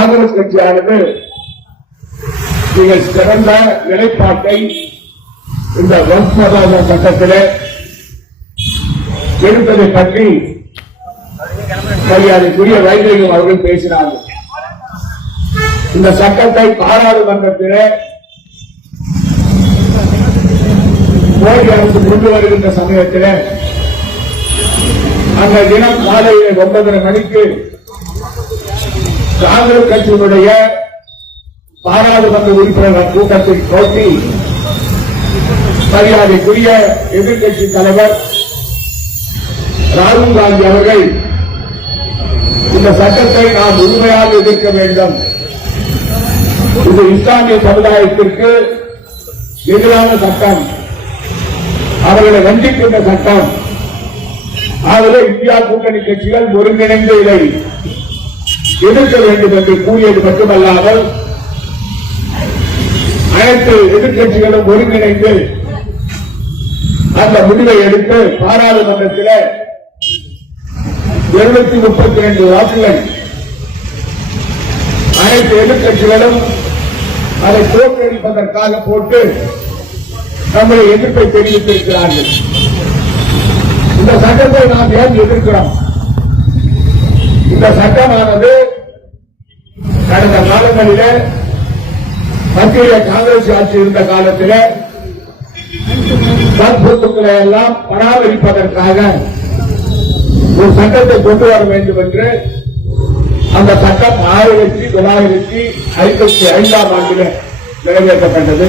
காங்கிரஸ் கட்சியானது மிக சிறந்த நிலைப்பாட்டை இந்த வக்ஃப் மசோதா சட்டத்திலே எடுத்ததை பற்றி மரியாதைக்குரிய வைத்தியம் அவர்கள் பேசினார்கள். இந்த சட்டத்தை பாராளுமன்றத்திலே மோடி அரசு கொண்டு வருகின்ற சமயத்தில் அந்த தினம் காலையில் 9:30 மணிக்கு காங்கிரஸ் கட்சியினுடைய பாராளுமன்ற உறுப்பினர்கள் கூட்டத்தில் போட்டி மரியாதைக்குரிய எதிர்கட்சி தலைவர் ராகுல் காந்தி அவர்கள் இந்த சட்டத்தை நாம் முழுமையாக எதிர்க்க வேண்டும், இது இஸ்லாமிய சமுதாயத்திற்கு எதிரான சட்டம், அவர்களை வஞ்சிக்கின்ற சட்டம், ஆகவே இந்தியா கூட்டணி கட்சிகள் ஒருங்கிணைந்து இதை எதிர்க்க வேண்டும் என்று கூறியது மட்டுமல்லாமல் அனைத்து எதிர்கட்சிகளும் ஒருங்கிணைந்து அந்த முடிவை எடுத்து பாராளுமன்றத்தில் 232 வாக்குகள் அனைத்து எதிர்கட்சிகளும் அதை தோற்கடிப்பதற்காக போட்டு நம்முடைய எதிர்ப்பை தெரிவித்திருக்கிறார்கள். இந்த சட்டத்தை நாம் ஏன் எதிர்க்கிறோம்? இந்த சட்டமானது கடந்த காலங்களிலே மத்திய காங்கிரஸ் ஆட்சி இருந்த காலத்தில் சொத்துக்களை எல்லாம் பராமரிப்பதற்காக ஒரு சட்டத்தை கொண்டு வர வேண்டும் என்று அந்த சட்டம் 1955ஆம் ஆண்டில் நிறைவேற்றப்பட்டது.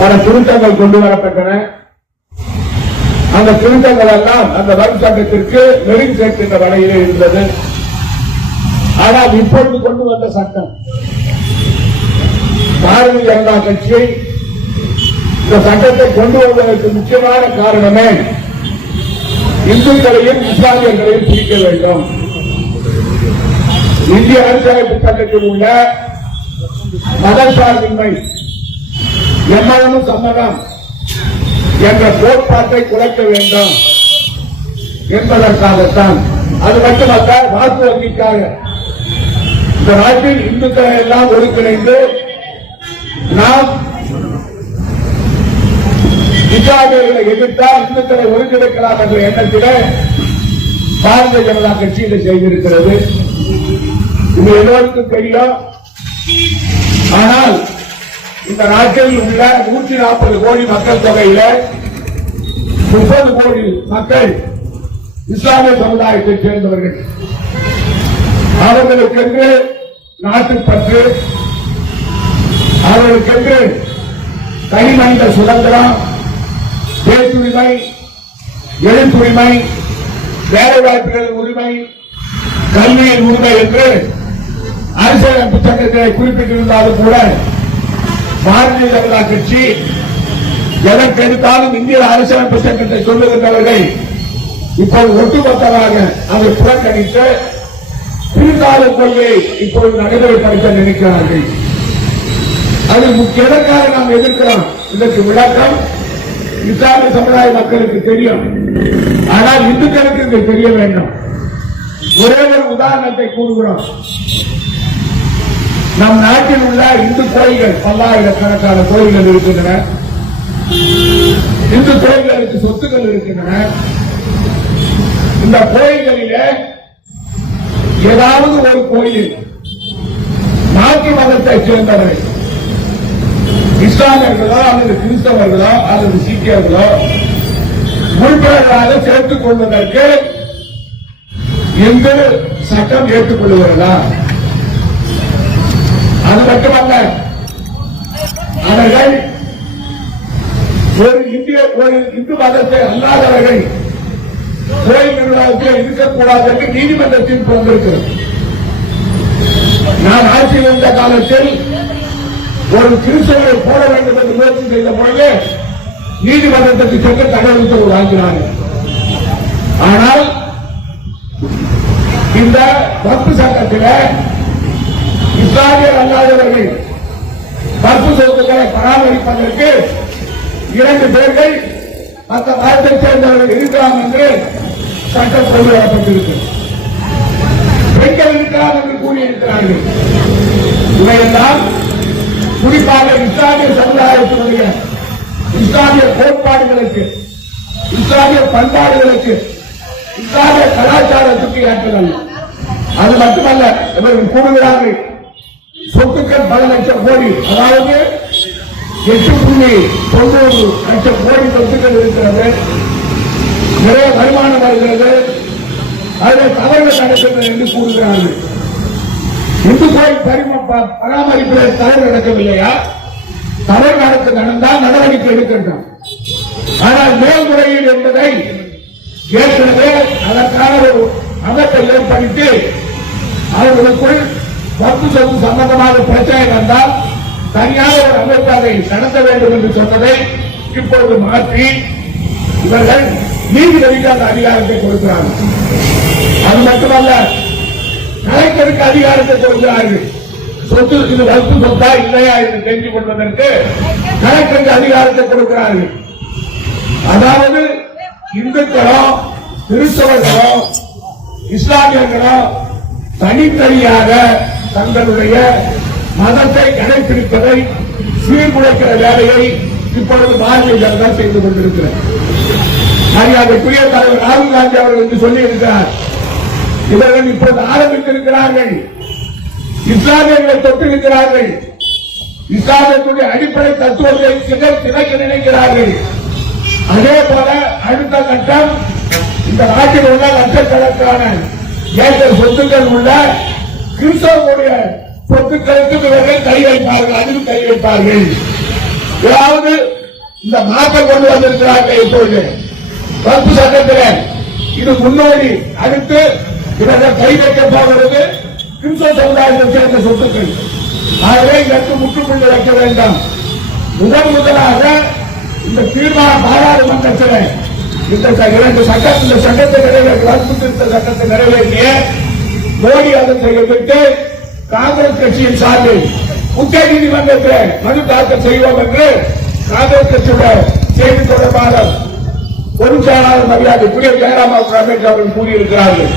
பல திருத்தங்கள் கொண்டு வரப்பட்டன. அந்த திருத்தங்கள் எல்லாம் அந்த வரி சட்டத்திற்கு நெருங்கி சேர்க்கின்ற வகையிலே இருந்தது. ஆனால் இப்பொழுது கொண்டு வந்த சட்டம் பாரதிய ஜனதா கட்சி இந்த சட்டத்தை கொண்டு வருவதற்கு முக்கியமான காரணமே இந்துக்களையும் இஸ்லாமியர்களையும் பிரிக்க வேண்டும். இந்திய அரசியலமைப்பு சட்டத்தில் உள்ள மதசார்பின்மை, எம்மதமும் சம்மதம் என்ற கோட்பாட்டை குறைக்க வேண்டும் என்பதற்காகத்தான். அது மட்டுமல்ல, வாக்கு வங்கிக்காக இந்த நாட்டில் இந்துக்களை எல்லாம் ஒருங்கிணைந்து நாம் இஸ்லாமியர்களை எதிர்த்தால் இந்துக்களை ஒருங்கிணைக்கலாம் என்ற எண்ணத்திலே பாரதிய ஜனதா கட்சி இதை செய்திருக்கிறது. இது எல்லோருக்கும் தெரியும். ஆனால் இந்த நாட்டில் உள்ள 140 கோடி மக்கள் தொகையில 30 கோடி மக்கள் இஸ்லாமிய சமுதாயத்தைச் சேர்ந்தவர்கள். அவர்களுக்கென்று நாட்டுப்பற்று, அவர்களுக்கென்று தனிமனித சுதந்திரம், பேச்சுரிமை, எழுத்துரிமை, வேலைவாய்ப்புகளின் உரிமை, கல்வியின் உரிமை என்று அரசியலமைப்பு சட்டத்தை குறிப்பிட்டிருந்தாலும் கூட பாரதிய ஜனதா கட்சி எதற்கெடுத்தாலும் இந்திய அரசியலமைப்பு சட்டத்தை சொல்லுகின்றவர்கள் இப்போது ஒட்டுமொத்தமாக அதை புறக்கணித்து பிரித்தாள கொள்கையை இப்போது நடைமுறைப்படுத்த நினைக்கிறார்கள். அது எதற்காக நாம் எதிர்க்கிறோம்? இதற்கு விளக்கம் இஸ்லாமிய சமுதாய மக்களுக்கு தெரியும். ஆனால் இந்துக்களுக்கு இது தெரிய வேண்டும். ஒரே ஒரு உதாரணத்தை கூறுகிறோம். நம் நாட்டில் உள்ள இந்து கோயில்கள், பல்லாயிரக்கணக்கான கோயில்கள் இருக்கின்றன. இந்து கோயில்களுக்கு சொத்துக்கள் இருக்கின்றன. இந்த கோயில்களிலே ஏதாவது ஒரு கோயிலில் மாற்று மதத்தைச் சேர்ந்தவர்கள், இஸ்லாமியர்களோ அல்லது கிறிஸ்தவர்களோ அல்லது சீக்கியர்களோ உறுப்பினர்களாக சேர்த்துக் கொள்வதற்கு எந்த சட்டம் ஏற்றுக்கொள்கிறதா? அது மட்டுமல்ல, அவர்கள் ஒரு இந்து மதத்தை அல்லாதவர்கள் கோயில் நிர்வாகத்தில் இருக்கக்கூடாது என்று நீதிமன்ற தீர்ப்பு வந்திருக்கிறது. நான் ஆட்சியில் இருந்த காலத்தில் ஒரு கிறிஸ்தவரை போட வேண்டும் என்று முயற்சி செய்த பொழுது நீதிமன்றத்துக்கு சென்று தடை உத்தரவு வாங்கினார்கள். ஆனால் இந்த வக்ஃப் சட்டத்தில் இஸ்லாமியர் அல்லாதவர்கள் வக்ஃப் சொத்துக்களை பராமரிப்பதற்கு 2 பேர்கள் மற்ற மதத்தைச் சேர்ந்தவர்கள் இருக்கலாம் என்று சட்டம் கொண்டு வரப்பட்டிருக்கிறது. பெண்களின் இருக்கலாம் என்று கூறியிருக்கிறார்கள். இவையெல்லாம் குறிப்பாக இஸ்லாமிய சமுதாயத்தினுடைய இஸ்லாமிய கோட்பாடுகளுக்கு, இஸ்லாமிய பண்பாடுகளுக்கு, இஸ்லாமிய கலாச்சாரத்துக்கு ஏற்றதல்ல. அது மட்டுமல்ல, இவர்கள் கூறுகிறார்கள் சொத்துக்கள் பல லட்சம் கோடி, அதாவது 8.90 லட்சம் கோடி சொத்துக்கள் இருக்கிறது, நிறைய வருமானம் வருகிறது, அதில் தவறுகள் நடக்கிறது என்று கூறுகிறார்கள். இந்து கோயில் பராமரிப்பில் தவறு நடக்கவில்லையா? தவறு நடந்தால் நடவடிக்கை எடுக்கின்றோம். ஆனால் மேல்முறையீடு என்பதை ஏற்கனவே அதற்கான ஒரு அமைப்பை ஏற்படுத்தி அவர்களுக்குள் வகுப்பு சொத்து சம்பந்தமாக பிரச்சனை வந்தால் தனியாக ஒரு அமைப்பு அதை நடத்த வேண்டும் என்று சொன்னதை இப்பொழுது மாற்றி இவர்கள் நீதிபதிக்கு அந்த அதிகாரத்தை கொடுக்கிறார்கள். அது மட்டுமல்ல, கலெக்டருக்கு அதிகாரத்தை கொடுக்கிறார்கள். சொத்து இது வகுப்பு சொத்தா இல்லையா என்று தெரிந்து கொள்வதற்கு கலெக்டருக்கு அதிகாரத்தை கொடுக்கிறார்கள். அதாவது இந்துக்களோ கிறிஸ்தவர்களோ இஸ்லாமியர்களோ தனித்தனியாக தங்களுடைய மதத்தை கடைபிடிப்பதை சீர்குலைக்கிற வேலையை இப்பொழுது பாரதிய ஜனதா செய்து கொண்டிருக்கிறது. மரியாதைக்குரிய தலைவர் ராகுல் காந்தி அவர்கள் என்று சொல்லியிருக்கிறார். இவர்கள் இப்போது ஆரம்பித்திருக்கிறார்கள், இஸ்லாமியர்களை தொட்டிருக்கிறார்கள், இஸ்லாமியத்துடைய அடிப்படை தத்துவத்தை சிதைக்க நினைக்கிறார்கள். அதே போல அடுத்த கட்டம் இந்த நாட்டில் உள்ள லட்சக்கணக்கான ஏக்கர் சொத்துக்கள் உள்ள கிறிஸ்தவர்களுடைய சொத்துக்களுக்கு இவர்கள் கை வைப்பார்கள், அதில் கை வைப்பார்கள். ஏதாவது இந்த மாற்றம் கொண்டு வந்திருக்கிறார்கள். இப்பொழுது வகுப்பு சட்டத்தில் இது முன்னோடி. அடுத்து இவர்கள் கை வைக்க போகிறது கிறிஸ்தவ சமுதாயத்தை சேர்ந்த சொத்துக்கள். ஆகவே இதற்கு முற்றுப்புள்ளி வைக்க வேண்டும். முதலாக இந்த தீர்மானம் பாராளுமன்றத்தில் இந்த சட்டத்தை நிறைவேற்ற வகுப்பு திருத்த சட்டத்தை நிறைவேற்றிய மோடி அரசை எதிர்த்து காங்கிரஸ் கட்சியின் சார்பில் உச்ச நீதிமன்றத்தில் மனு தாக்கல் செய்வோம் என்று காங்கிரஸ் கட்சியுடைய செய்தி தொடர்பாளர் பொதுச்செயலாளர் மரியாதைக்குரிய ஜெயராமன் ரமேஷ் அவர்கள் கூறியிருக்கிறார்கள்.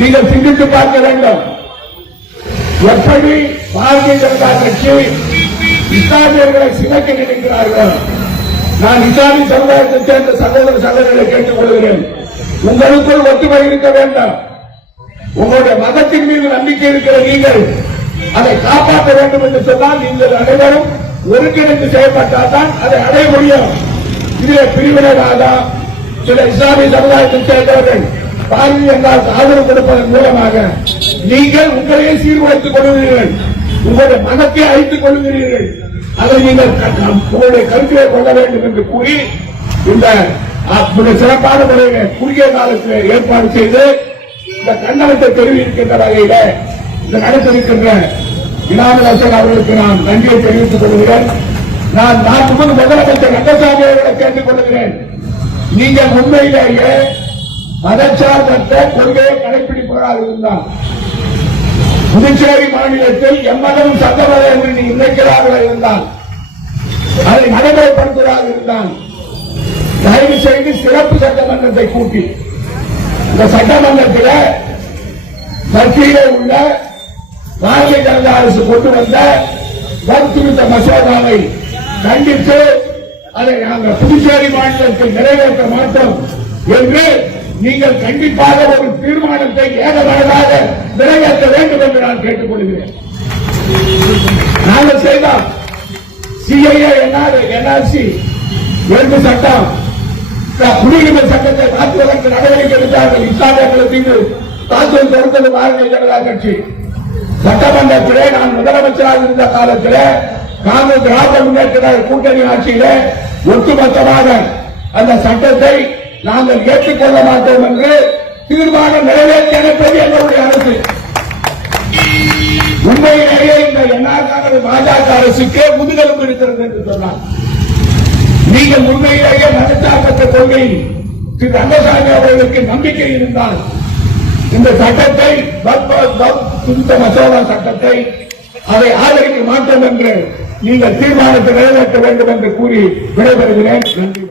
நீங்கள் சிந்தித்து பார்க்க வேண்டும், எப்படி பாரதிய ஜனதா கட்சி இஸ்லாமியர்களை சிதைக்க நினைக்கிறார்கள். நான் இஸ்லாமிய சமுதாயத்தை சேர்ந்த சகோதர சகோதரர்களை கேட்டுக் கொள்கிறேன், உங்களுக்குள் ஒற்றுமை இருக்க வேண்டும். உங்களுடைய மதத்தின் மீது நம்பிக்கை இருக்கிற நீங்கள் அதை காப்பாற்ற வேண்டும் என்று சொன்னால் நீங்கள் அனைவரும் ஒருங்கிணைந்து செயல்பட்டால் தான் அதை அடைய முடியும். இதிலே பிரிவினைவாதம், சில இஸ்லாமிய சமுதாயத்தை சேர்ந்தவர்கள் பாரதிய ஜனதாவுக்கு ஆதரவு கொடுப்பதன் மூலமாக நீங்கள் உங்களையே சீர்குலைத்துக் கொள்கிறீர்கள், உங்களுடைய மதத்தை அழித்துக் கொள்கிறீர்கள். அதை நீங்கள் உங்களுடைய கருத்திலே கொள்ள வேண்டும் என்று கூறி இந்த சிறப்பான முறையில் குறுகிய காலத்தில் ஏற்பாடு செய்து இந்த கண்டனத்தை தெரிவிக்கின்ற வகையில் இந்த நடத்திருக்கின்ற இனாமுல் ஹசன் அவர்களுக்கு நான் நன்றியை தெரிவித்துக் கொள்கிறேன். நான் நாட்டுக்கு முதலமைச்சர் ரங்கசாமி அவர்களை கேட்டுக் கொள்கிறேன், நீங்கள் உண்மையிலேயே மதச்சார்பற்ற கொள்கையை கடைபிடிப்பவராக இருந்தால் புதுச்சேரி மாநிலத்தில் எம்மதம் சட்டமன்ற என்று நீ நினைக்கிறார்கள் இருந்தால் அதை நடைமுறைப்படுத்துவதாக இருந்தால் தயவு செய்து சிறப்பு சட்டமன்றத்தை கூட்டி இந்த சட்டமன்றத்தில் மத்தியிலே உள்ள பாரதிய ஜனதா அரசு கொண்டு வந்த வகுப்பு திருத்த மசோதாவை கண்டித்து அதை நாங்கள் புதுச்சேரி மாநிலத்தில் நிறைவேற்ற மாட்டோம் என்று நீங்கள் கண்டிப்பாக ஒரு தீர்மானத்தை ஏகமனதாக நிறைவேற்ற வேண்டும் என்று நான் கேட்டுக் கொள்கிறேன். நாங்கள் செய்தோம். சிஐஏ என்ஆர்சி 2 சட்டம் குடியுரிமை சட்டத்தை மாற்றுவதற்கு நடவடிக்கை எடுத்தார்கள். இஸ்லாமியர்களுக்கு தாக்குதல் தொடுத்தது பாரதிய ஜனதா கட்சி. சட்டமன்றத்திலே நான் முதலமைச்சராக இருந்த காலத்தில் காங்கிரஸ் திராவிட முன்னேற்ற கூட்டணி ஆட்சியிலே ஒட்டுமொத்தமாக அந்த சட்டத்தை நாங்கள் ஏற்றுக்கொள்ள மாட்டோம் என்று தீர்மானம் நிறைவேற்றி அனுப்பது எங்களுடைய அரசு. உண்மையிலேயே இந்த என்ஆர் பாஜக அரசுக்கு முதுகெலும்பு இருக்கிறது என்று சொன்னார். நீங்கள் உண்மையிலேயே மதச்சார்பற்ற கொள்கை திரு ரங்கசாமி அவர்களுக்கு நம்பிக்கை இருந்தால் இந்த சட்டத்தை திருத்த மசோதா சட்டத்தை அதை ஆதரிக்க மாட்டோம் என்று நீங்கள் தீர்மானத்தை நிறைவேற்ற வேண்டும் என்று கூறி விடைபெறுகிறேன். நன்றி.